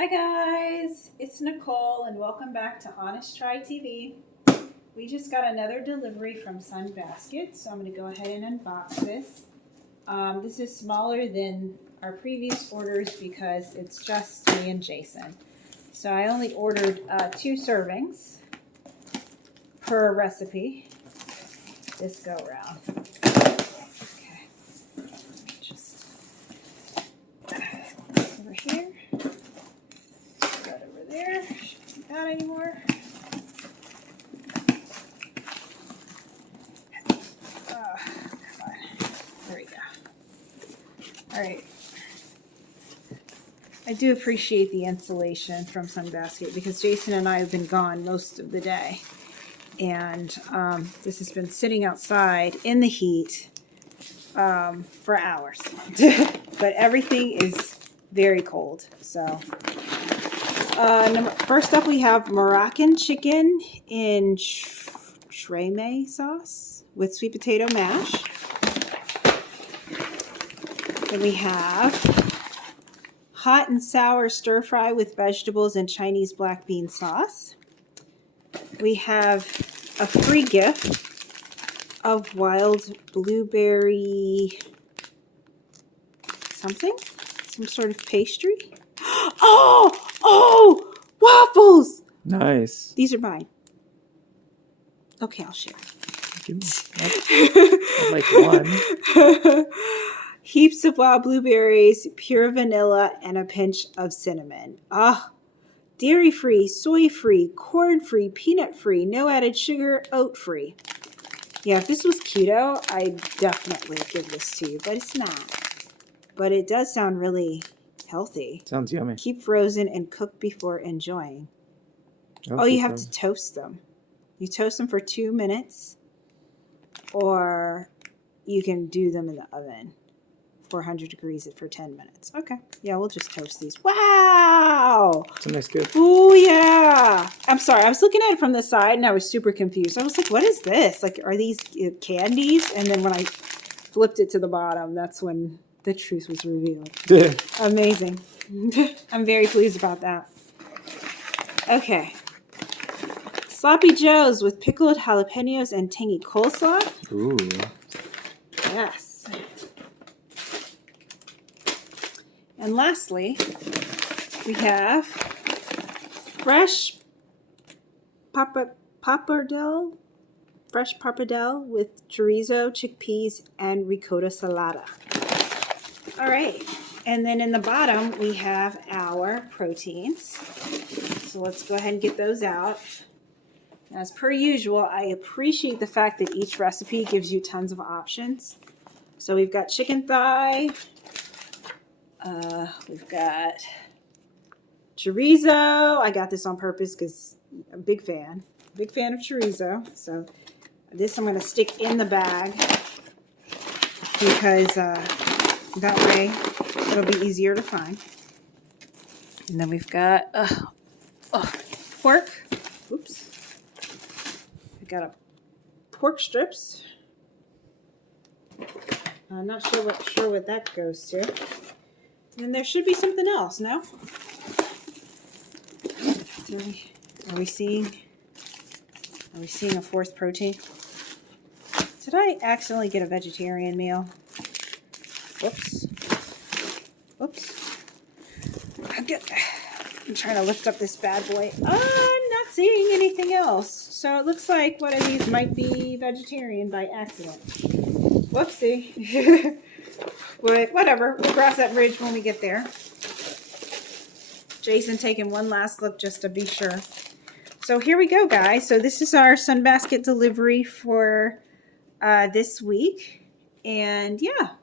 Hi guys, it's Nicole and welcome back to Honest Try TV. We just got another delivery from Sunbasket, so I'm going to go ahead and unbox this. This is smaller than our previous orders because it's just me and Jason. So I only ordered 2 servings per recipe this go around. Okay, just over here. There, shouldn't be that anymore. Come on. There we go. All right. I do appreciate the insulation from Sunbasket because Jason and I have been gone most of the day. And this has been sitting outside in the heat for hours. But everything is very cold, so... first up, we have Moroccan chicken in shreme sauce with sweet potato mash. Then we have hot and sour stir fry with vegetables and Chinese black bean sauce. We have a free gift of wild blueberry something, some sort of pastry. Oh, waffles! Nice. These are mine. Okay, I'll share. I'd like one. Heaps of wild blueberries, pure vanilla, and a pinch of cinnamon. Dairy-free, soy-free, corn-free, peanut-free, no added sugar, oat-free. Yeah, if this was keto, I'd definitely give this to you, but it's not. But it does sound really... healthy. Sounds yummy. Keep frozen and cook before enjoying. You have to toast them. You toast them for 2 minutes, or you can do them in the oven, 400 degrees for 10 minutes. Okay. Yeah, we'll just toast these. Wow! It's a nice gift. Oh, yeah. I'm sorry. I was looking at it from the side, and I was super confused. I was like, what is this? Like, are these candies? And then when I flipped it to the bottom, that's when... the truth was revealed. Amazing. I'm very pleased about that. Okay. Sloppy Joes with pickled jalapenos and tangy coleslaw. Ooh. Yes. And lastly, we have fresh pappardelle with chorizo, chickpeas, and ricotta salata. All right, and then in the bottom, we have our proteins. So let's go ahead and get those out. As per usual, I appreciate the fact that each recipe gives you tons of options. So we've got chicken thigh. We've got chorizo. I got this on purpose because I'm a big fan of chorizo. So this I'm going to stick in the bag because... that way, it'll be easier to find. And then we've got pork. Oops. We've got pork strips. I'm not sure what that goes to. And then there should be something else, no? Are we seeing a fourth protein? Did I accidentally get a vegetarian meal? Whoops. I'm trying to lift up this bad boy. I'm not seeing anything else. So it looks like one of these might be vegetarian by accident. Whoopsie. But whatever. We'll cross that bridge when we get there. Jason taking one last look just to be sure. So here we go, guys. So this is our Sunbasket delivery for this week. And yeah.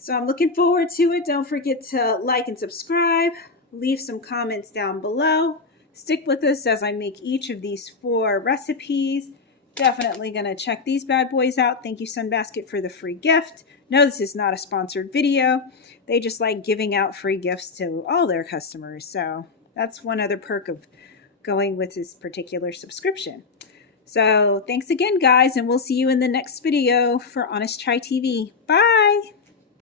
So I'm looking forward to it. Don't forget to like and subscribe. Leave some comments down below. Stick with us as I make each of these 4 recipes. Definitely going to check these bad boys out. Thank you, Sunbasket, for the free gift. No, this is not a sponsored video. They just like giving out free gifts to all their customers. So that's one other perk of going with this particular subscription. So thanks again, guys, and we'll see you in the next video for Honest Try TV. Bye!